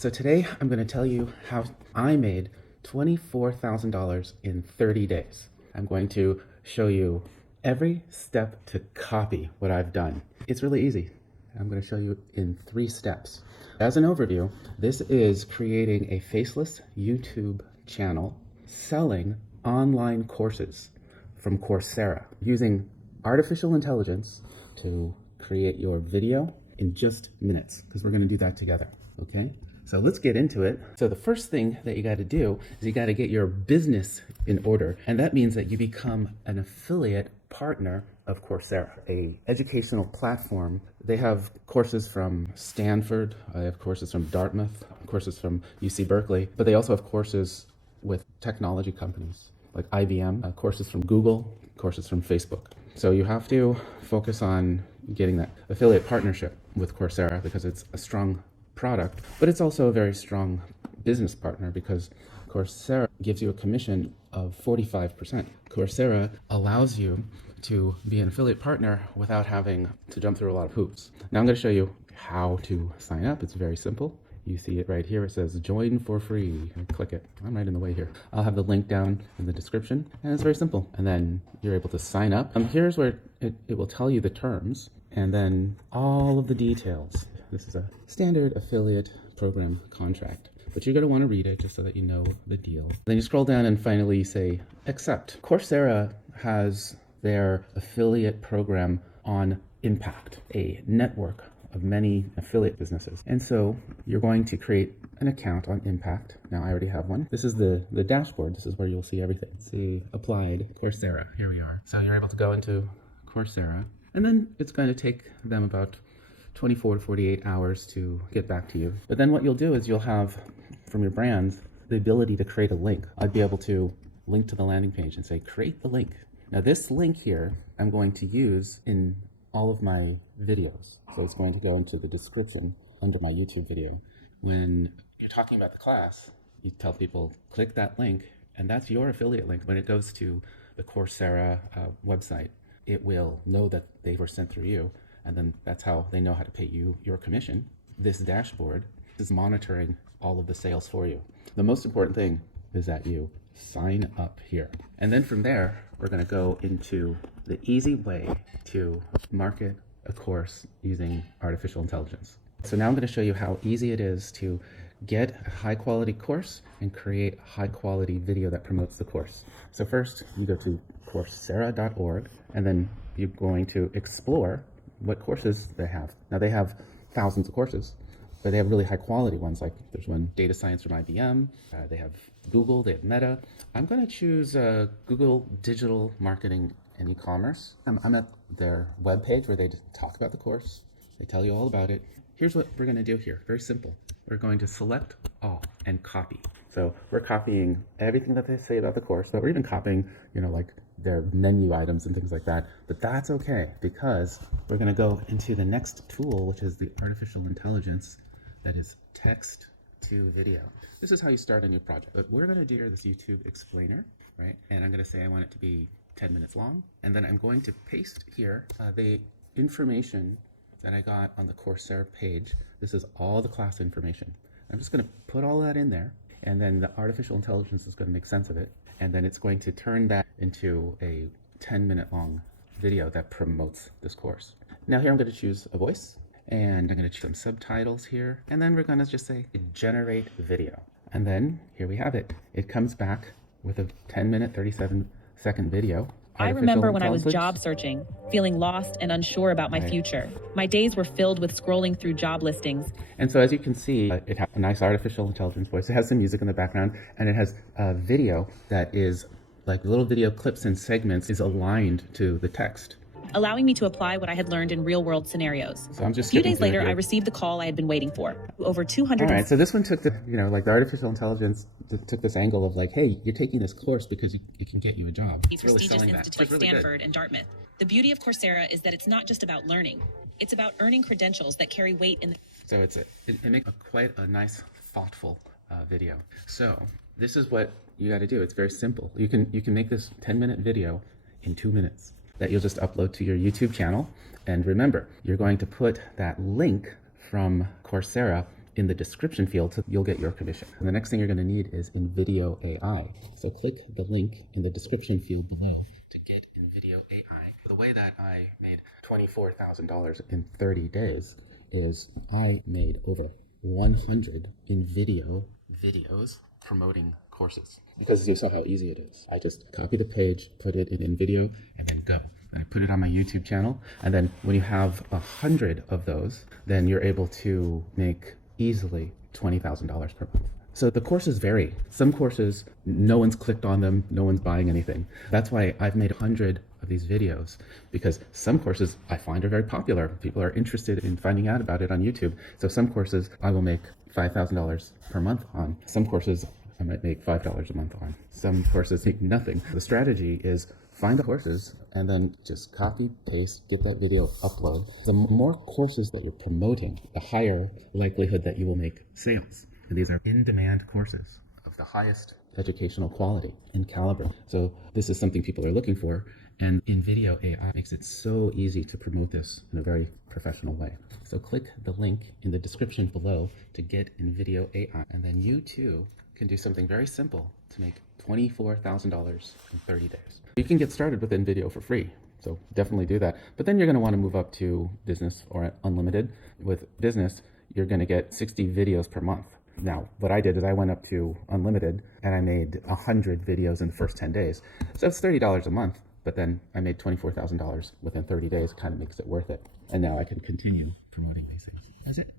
So today I'm going to tell you how I made $24,000 in 30 days. I'm going to show you every step to copy what I've done. It's really easy. I'm going to show you in 3 steps. As an overview, this is creating a faceless YouTube channel selling online courses from Coursera using artificial intelligence to create your video in just minutes, because we're going to do that together. Okay, so let's get into it. So the first thing that you got to do is you got to get your business in order, and that means that you become an affiliate partner of Coursera, a educational platform. They have courses from Stanford, they have courses from Dartmouth, courses from UC Berkeley, but they also have courses with technology companies like IBM, courses from Google, courses from Facebook. So you have to focus on getting that affiliate partnership with Coursera because it's a strong product, but it's also a very strong business partner because Coursera gives you a commission of 45%. Coursera allows you to be an affiliate partner without having to jump through a lot of hoops. Now I'm going to show you how to sign up. It's very simple. You see it right here. It says join for free. Click it. I'm right in the way here. I'll have the link down in the description, and it's very simple. And then you're able to sign up. Here's where it will tell you the terms and then all of the details. This is a standard affiliate program contract, but you're going to want to read it just so that you know the deal. Then you scroll down and finally say accept. Coursera has their affiliate program on Impact, a network of many affiliate businesses. And so you're going to create an account on Impact. Now I already have one. This is the dashboard. This is where you'll see everything. See applied Coursera. Here we are. So you're able to go into Coursera, and then it's going to take them about 24 to 48 hours to get back to you. But then what you'll do is you'll have from your brands the ability to create a link. I'd be able to link to the landing page and say create the link. Now this link here I'm going to use in all of my videos. So it's going to go into the description under my YouTube video. When you're talking about the class, you tell people click that link, and that's your affiliate link. When it goes to the Coursera website, it will know that they were sent through you, and then that's how they know how to pay you your commission. This dashboard is monitoring all of the sales for you. The most important thing is that you sign up here. And then from there, we're going to go into the easy way to market a course using artificial intelligence. So now I'm going to show you how easy it is to get a high quality course and create a high quality video that promotes the course. So first you go to Coursera.org, and then you're going to explore what courses they have. Now they have thousands of courses, but they have really high quality ones. Like there's one data science from IBM, they have Google, they have Meta. I'm going to choose Google Digital Marketing and E-commerce. I'm at their webpage where they talk about the course. They tell you all about it. Here's what we're going to do here. Very simple. We're going to select all and copy. So we're copying everything that they say about the course, but we're even copying, like their menu items and things like that. But that's okay, because we're going to go into the next tool, which is the artificial intelligence that is text to video. This is how you start a new project. But we're going to do this YouTube explainer, right? And I'm going to say I want it to be 10 minutes long. And then I'm going to paste here the information that I got on the Coursera page. This is all the class information. I'm just going to put all that in there, and then the artificial intelligence is going to make sense of it. And then it's going to turn that into a 10-minute long video that promotes this course. Now here I'm going to choose a voice, and I'm going to choose some subtitles here. And then we're going to just say generate video. And then here we have it. It comes back with a 10-minute, 37-second video. I remember when I was job searching, feeling lost and unsure about my future. My days were filled with scrolling through job listings. And so as you can see, it has a nice artificial intelligence voice. It has some music in the background, and it has a video that is like little video clips and segments is aligned to the text, allowing me to apply what I had learned in real-world scenarios. So I'm just a few days later, I received the call I had been waiting for. Over 200. All right, so this one took the, like the artificial intelligence took this angle of like, hey, you're taking this course because it can get you a job. It's prestigious institutes like Stanford and Dartmouth. The beauty of Coursera is that it's not just about learning. It's about earning credentials that carry weight in the... So it makes quite a nice, thoughtful video. So this is what you got to do. It's very simple. You can make this 10-minute video in 2 minutes that you'll just upload to your YouTube channel. And remember, you're going to put that link from Coursera in the description field so you'll get your commission. And the next thing you're going to need is Invideo AI. So click the link in the description field below to get Invideo AI. The way that I made $24,000 in 30 days is I made over 100 Invideo videos promoting courses, because you saw how easy it is. I just copy the page, put it in Invideo, and then go. And I put it on my YouTube channel. And then when you have 100 of those, then you're able to make easily $20,000 per month. So the courses vary. Some courses, no one's clicked on them, no one's buying anything. That's why I've made 100 of these videos, because some courses I find are very popular. People are interested in finding out about it on YouTube. So some courses I will make $5,000 per month on. Some courses I might make $5 a month on. Some courses make nothing. The strategy is find the courses and then just copy, paste, get that video upload. The more courses that you're promoting, the higher likelihood that you will make sales. And these are in-demand courses of the highest educational quality and caliber. So this is something people are looking for, and Invideo AI makes it so easy to promote this in a very professional way. So click the link in the description below to get Invideo AI, and then you too can do something very simple to make $24,000 in 30 days. You can get started with Invideo for free, so definitely do that. But then you're going to want to move up to business or unlimited. With business, you're going to get 60 videos per month. Now, what I did is I went up to unlimited and I made 100 videos in the first 10 days. So it's $30 a month, but then I made $24,000 within 30 days. It kind of makes it worth it. And now I can continue promoting these things. That's it.